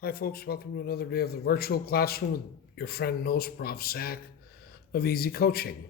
Hi, folks. Welcome to another day of the virtual classroom with your friend and host, Prof.ZAK of Easy Coaching.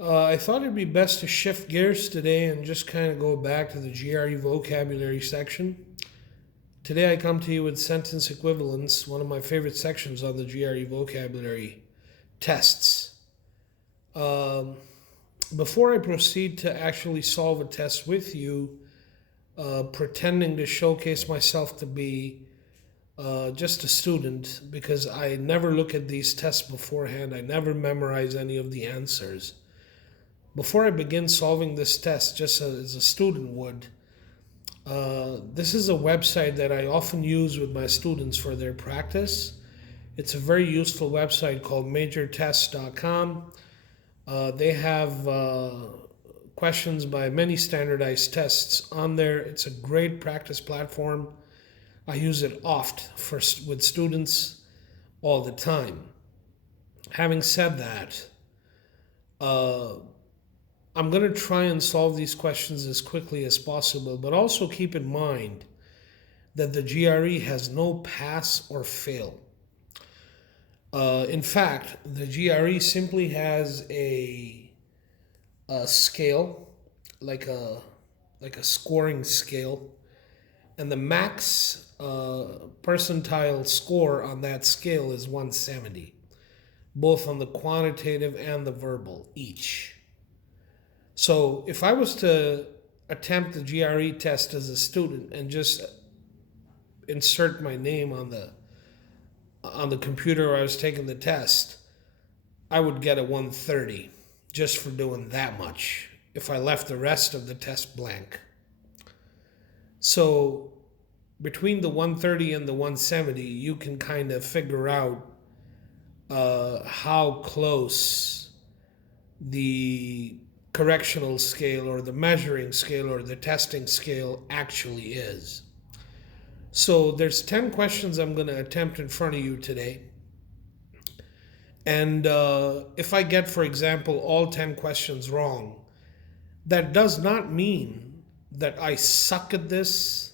I thought it'd be best to shift gears today and just kind of go back to the GRE vocabulary section. Today, I come to you with sentence equivalence, one of my favorite sections on the GRE vocabulary tests. Um, Before I proceed to actually solve a test with you, pretending to showcase myself to be just a student, because I never look at these tests beforehand. I never memorize any of the answers. Before I begin solving this test, just as a student would, this is a website that I often use with my students for their practice. It's a very useful website called majortest.com. They have questions by many standardized tests on there. It's a great practice platform. I use it with students all the time. Having said that, I'm going to try and solve these questions as quickly as possible, but also keep in mind that the GRE has no pass or fail. In fact, the GRE simply has a scale, like a scoring scale, and the max percentile score on that scale is 170, both on the quantitative and the verbal each. So if I was to attempt the GRE test as a student and just insert my name on the computer where I was taking the test, I would get a 130 just for doing that much if I left the rest of the test blank. So between the 130 and the 170, you can kind of figure out how close the correctional scale or the measuring scale or the testing scale actually is. So there's 10 questions I'm going to attempt in front of you today. And if I get, for example, all 10 questions wrong, that does not mean that I suck at this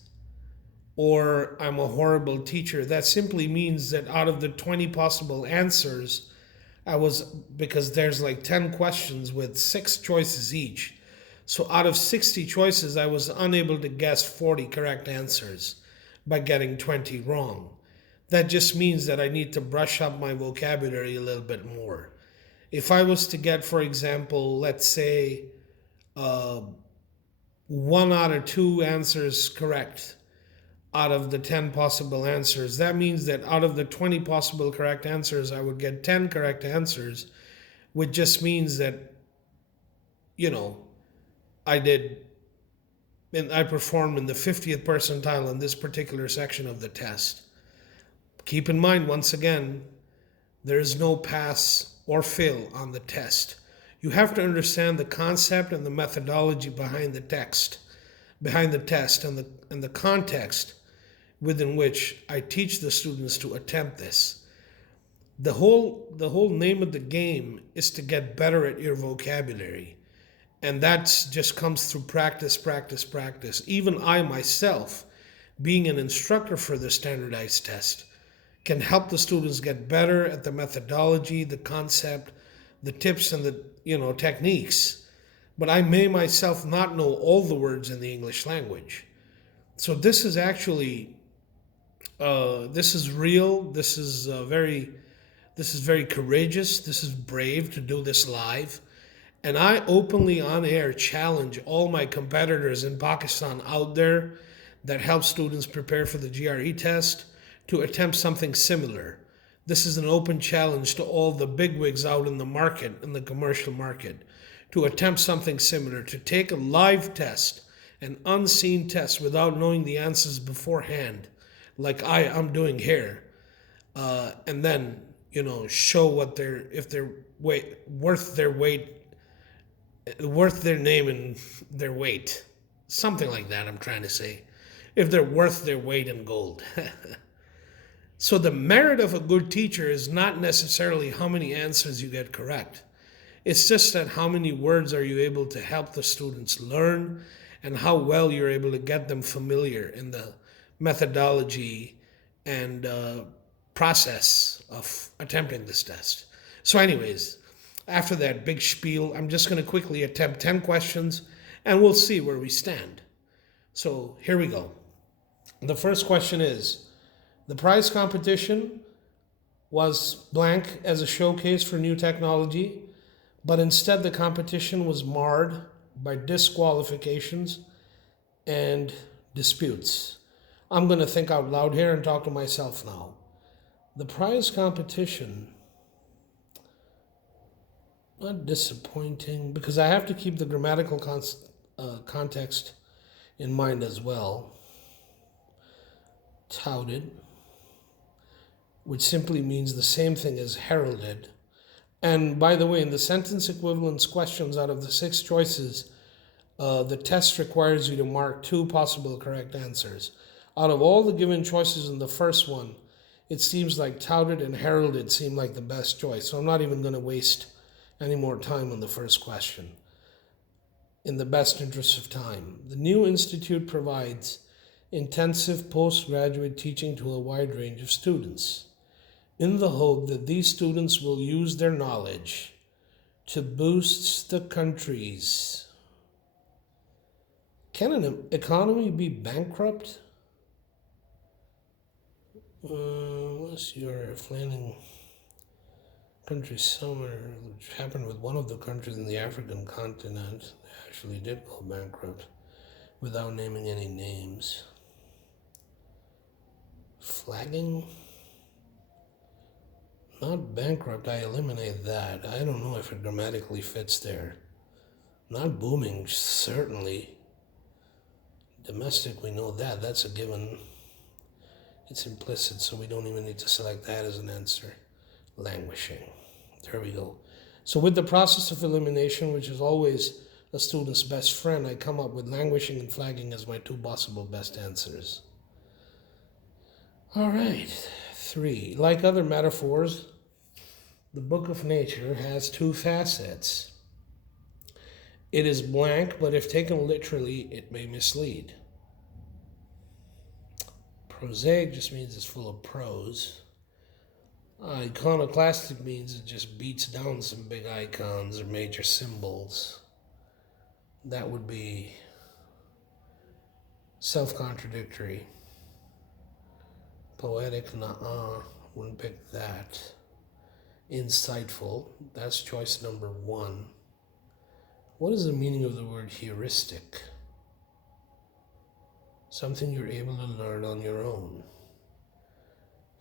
or I'm a horrible teacher. That simply means that out of the 20 possible answers, because there's like 10 questions with 6 choices each. So out of 60 choices, I was unable to guess 40 correct answers by getting 20 wrong. That just means that I need to brush up my vocabulary a little bit more. If I was to get, for example, let's say 1 out of 2 answers correct out of the 10 possible answers, that means that out of the 20 possible correct answers, I would get 10 correct answers, which just means that, I did, and I performed in the 50th percentile in this particular section of the test. Keep in mind, once again, there is no pass or fail on the test. You have to understand the concept and the methodology behind the test, and the context within which I teach the students to attempt this. The whole name of the game is to get better at your vocabulary. And that just comes through practice, practice, practice. Even I myself, being an instructor for the standardized test, can help the students get better at the methodology, the concept, the tips, and the techniques. But I may myself not know all the words in the English language. So this is actually this is real. This is very courageous. This is brave to do this live. And I openly on air challenge all my competitors in Pakistan out there that help students prepare for the GRE test to attempt something similar. This is an open challenge to all the bigwigs out in the market, in the commercial market, to attempt something similar, to take a live test, an unseen test without knowing the answers beforehand, like I'm doing here, and then show if they're worth their name and their weight, something like that. I'm trying to say, if they're worth their weight in gold. So the merit of a good teacher is not necessarily how many answers you get correct. It's just that how many words are you able to help the students learn, and how well you're able to get them familiar in the methodology and process of attempting this test. So, anyways, after that big spiel, I'm just going to quickly attempt 10 questions and we'll see where we stand. So, here we go. The first question is, the prize competition was blank as a showcase for new technology, but instead the competition was marred by disqualifications and disputes. I'm going to think out loud here and talk to myself now. The prize competition, not disappointing, because I have to keep the grammatical context in mind as well. Touted, which simply means the same thing as heralded. And by the way, in the sentence equivalence questions out of the 6 choices, the test requires you to mark 2 possible correct answers. Out of all the given choices in the first one, it seems like touted and heralded seem like the best choice. So I'm not even going to waste any more time on the first question. In the best interest of time, the new institute provides intensive postgraduate teaching to a wide range of students, in the hope that these students will use their knowledge to boost the country's. Can an economy be bankrupt? Unless you're planning country summer, which happened with one of the countries in the African continent, they actually did go bankrupt without naming any names. Flagging? Not bankrupt, I eliminate that. I don't know if it grammatically fits there. Not booming, certainly. Domestic, we know that. That's a given. It's implicit, so we don't even need to select that as an answer. Languishing. There we go. So with the process of elimination, which is always a student's best friend, I come up with languishing and flagging as my 2 possible best answers. All right. 3. Like other metaphors, the book of nature has 2 facets. It is blank, but if taken literally, it may mislead. Prosaic just means it's full of prose. Iconoclastic means it just beats down some big icons or major symbols. That would be self-contradictory. Poetic, wouldn't pick that. Insightful, that's choice number 1. What is the meaning of the word heuristic? Something you're able to learn on your own.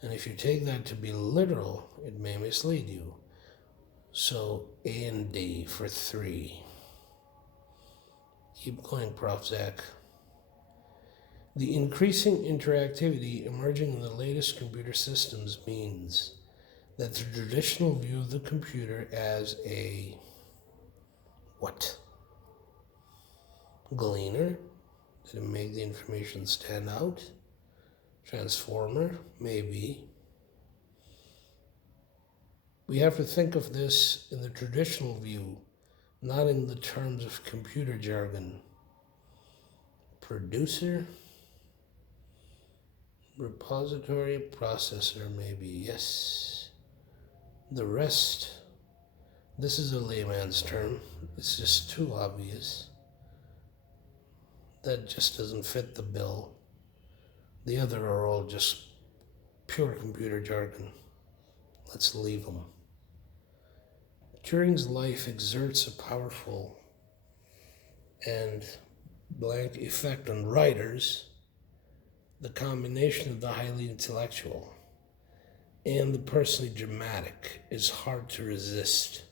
And if you take that to be literal, it may mislead you. So A and D for 3. Keep going, Prof.ZAK. The increasing interactivity emerging in the latest computer systems means that the traditional view of the computer as a what? Gleaner? Did it make the information stand out? Transformer? Maybe. We have to think of this in the traditional view, not in the terms of computer jargon. Producer? Repository? Processor? Maybe. Yes. The rest, this is a layman's term. It's just too obvious. That just doesn't fit the bill. The other are all just pure computer jargon. Let's leave them. Turing's life exerts a powerful and blank effect on writers. The combination of the highly intellectual and the personally dramatic is hard to resist.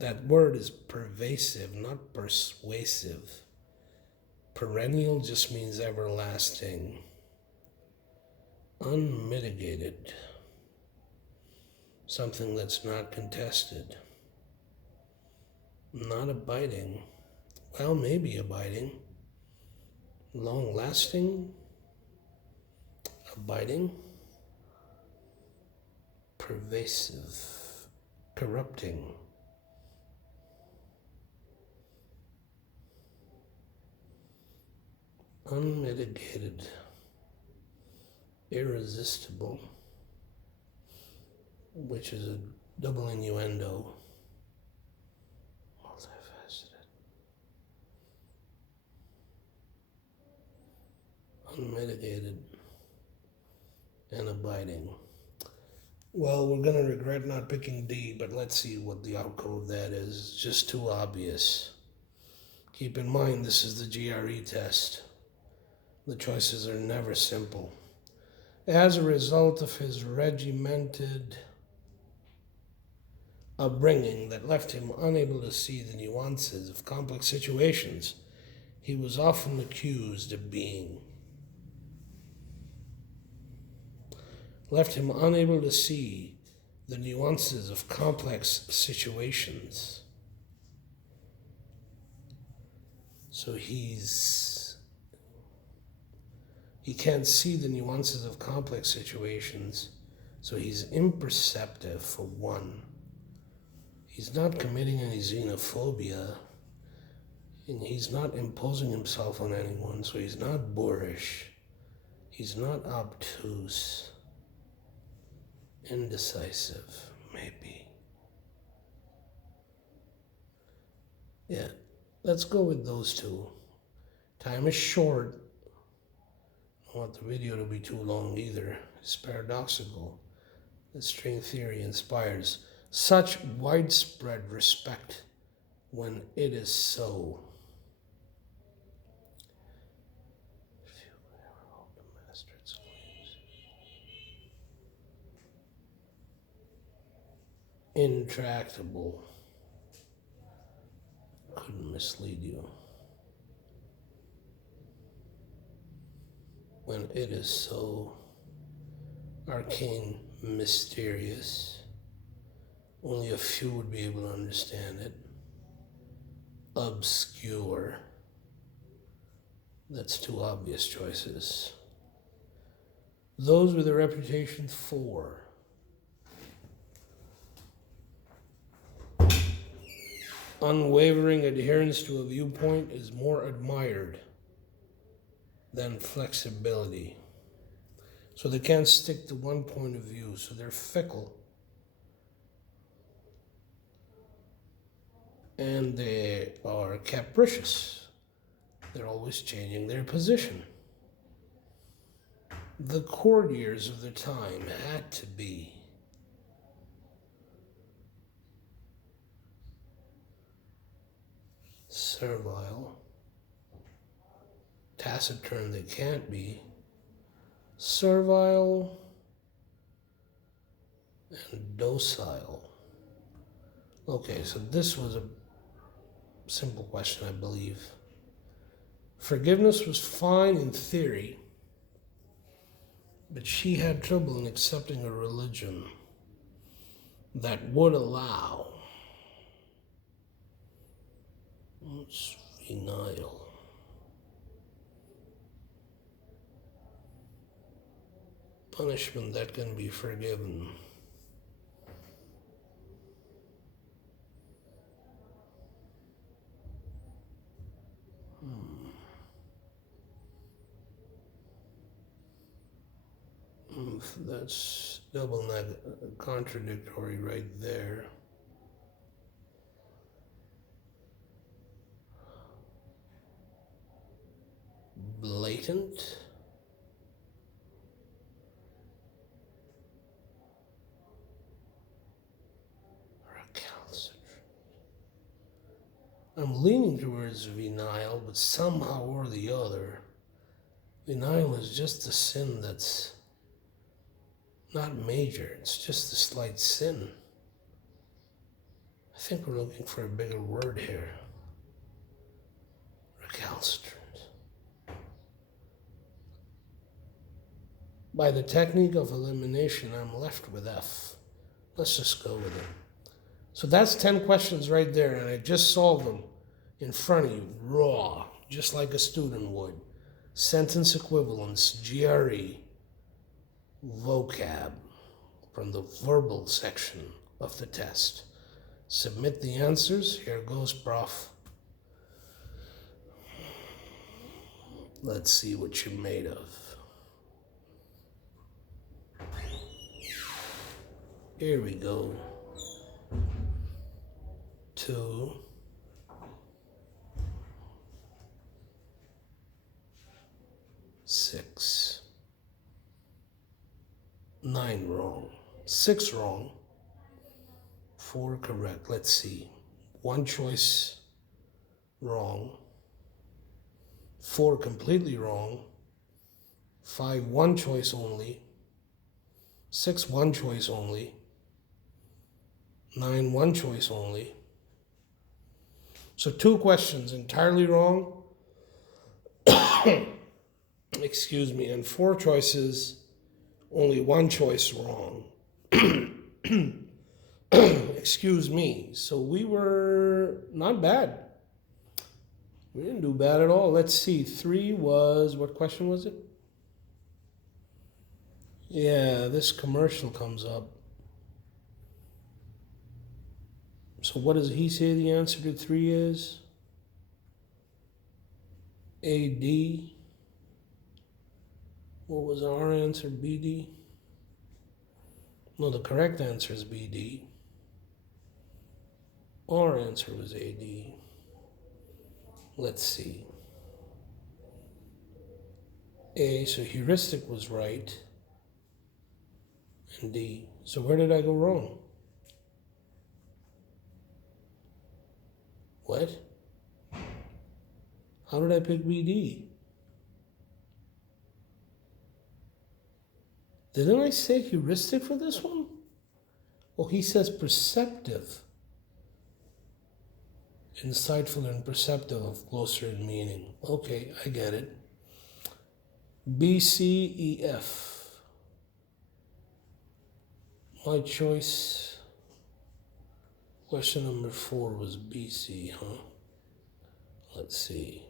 That word is pervasive, not persuasive. Perennial just means everlasting. Unmitigated. Something that's not contested. Not abiding. Well, maybe abiding. Long-lasting. Abiding. Pervasive. Corrupting. unmitigated, irresistible, which is a double innuendo, multifaceted, unmitigated, and abiding. Well, we're going to regret not picking D, but let's see what the outcome of that is. It's just too obvious. Keep in mind, this is the GRE test. The choices are never simple. As a result of his regimented upbringing that left him unable to see the nuances of complex situations, he was often accused of being. Left him unable to see the nuances of complex situations. So he can't see the nuances of complex situations, so he's imperceptive for one. He's not committing any xenophobia, and he's not imposing himself on anyone, so he's not boorish. He's not obtuse. Indecisive, maybe. Yeah, let's go with those two. Time is short. I don't want the video to be too long either. It's paradoxical. The string theory inspires such widespread respect when it is so. Intractable. Couldn't mislead you. When it is so arcane, mysterious, only a few would be able to understand it. Obscure. That's two obvious choices. Those with a reputation for. Unwavering adherence to a viewpoint is more admired than flexibility. So they can't stick to one point of view, so they're fickle. And they are capricious. They're always changing their position. The courtiers of the time had to be. Servile, taciturn they can't be, servile, and docile. Okay, so this was a simple question, I believe. Forgiveness was fine in theory, but she had trouble in accepting a religion that would allow denial. Punishment that can be forgiven. That's double contradictory right there. Blatant. Recalcitrant. I'm leaning towards venial, but somehow or the other, venial is just a sin that's not major. It's just a slight sin. I think we're looking for a bigger word here. Recalcitrant. By the technique of elimination, I'm left with F. Let's just go with it. So that's 10 questions right there, and I just solved them in front of you, raw, just like a student would. Sentence equivalence, GRE, vocab, from the verbal section of the test. Submit the answers. Here goes, Prof. Let's see what you're made of. Here we go. 2, 6, 9 wrong, 6 wrong, 4 correct. Let's see. 1 choice wrong, 4 completely wrong, 5 1 choice only, 6 1 choice only, 9 1 choice only. So 2 questions entirely wrong, excuse me, and 4 choices, only 1 choice wrong. Excuse me. So we were not bad. We didn't do bad at all. Let's see. 3 was, what question was it? Yeah, this commercial comes up. So what does he say the answer to 3 is? AD. What was our answer? BD? No, the correct answer is BD. Our answer was AD. Let's see. A, so heuristic was right. And D. So where did I go wrong? What? How did I pick BD? Didn't I say heuristic for this one? Oh, he says perceptive. Insightful and perceptive of closer in meaning. Okay, I get it. B, C, E, F. My choice. Question number 4 was B, C, huh? Let's see.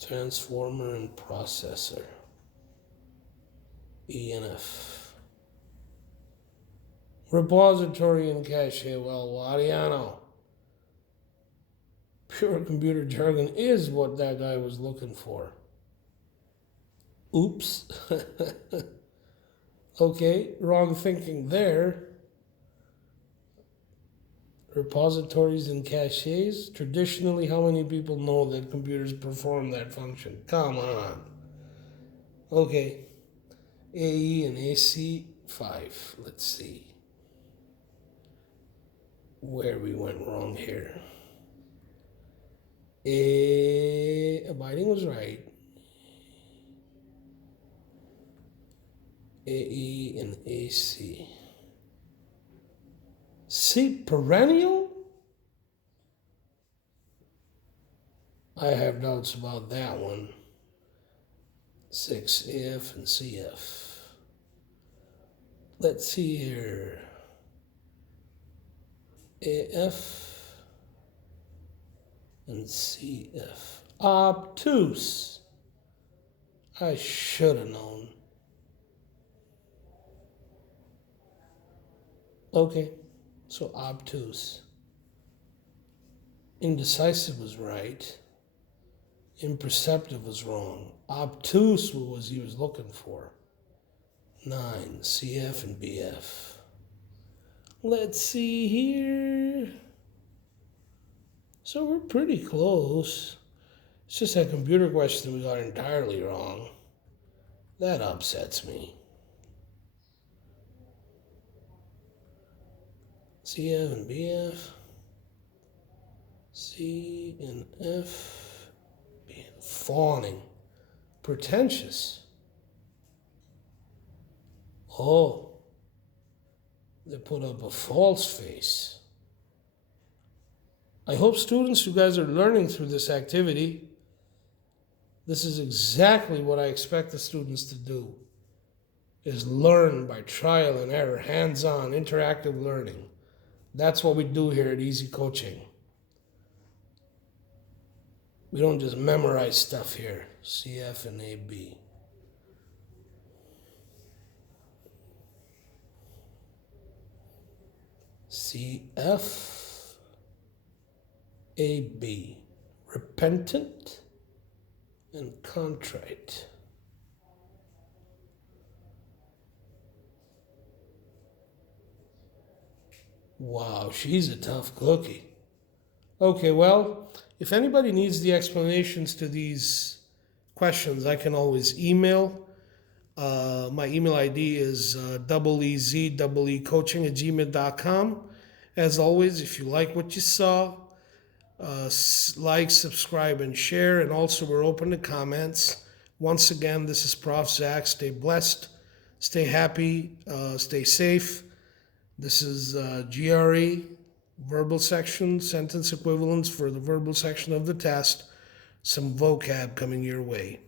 Transformer and processor. E and F. Repository and cache. Well, what do you know? Pure computer jargon is what that guy was looking for. Oops. Okay, wrong thinking there. Repositories and caches. Traditionally, how many people know that computers perform that function? Come on. Okay. AE and AC, 5. Let's see where we went wrong here. Abiding was right. AE and AC. C, perennial? I have doubts about that one. 6, AF and CF. Let's see here. AF and CF. Obtuse. I should have known. Okay, so obtuse. Indecisive was right. Imperceptive was wrong. Obtuse was he was looking for. 9, CF and BF. Let's see here. So we're pretty close. It's just that computer question we got entirely wrong. That upsets me. CF and BF. C and F. Fawning. Pretentious. Oh. They put up a false face. I hope students, you guys are learning through this activity. This is exactly what I expect the students to do, is learn by trial and error, hands-on, interactive learning. That's what we do here at Easy Coaching. We don't just memorize stuff here. CF and AB. CF A-B. Repentant and contrite. Wow, she's a tough cookie. Okay, well, if anybody needs the explanations to these questions, I can always email. My email ID is eecoaching@gmail.com. As always, if you like what you saw, like, subscribe, and share. And also, we're open to comments. Once again, this is Prof.ZAK. Stay blessed, stay happy, stay safe. This is GRE, verbal section, sentence equivalents for the verbal section of the test. Some vocab coming your way.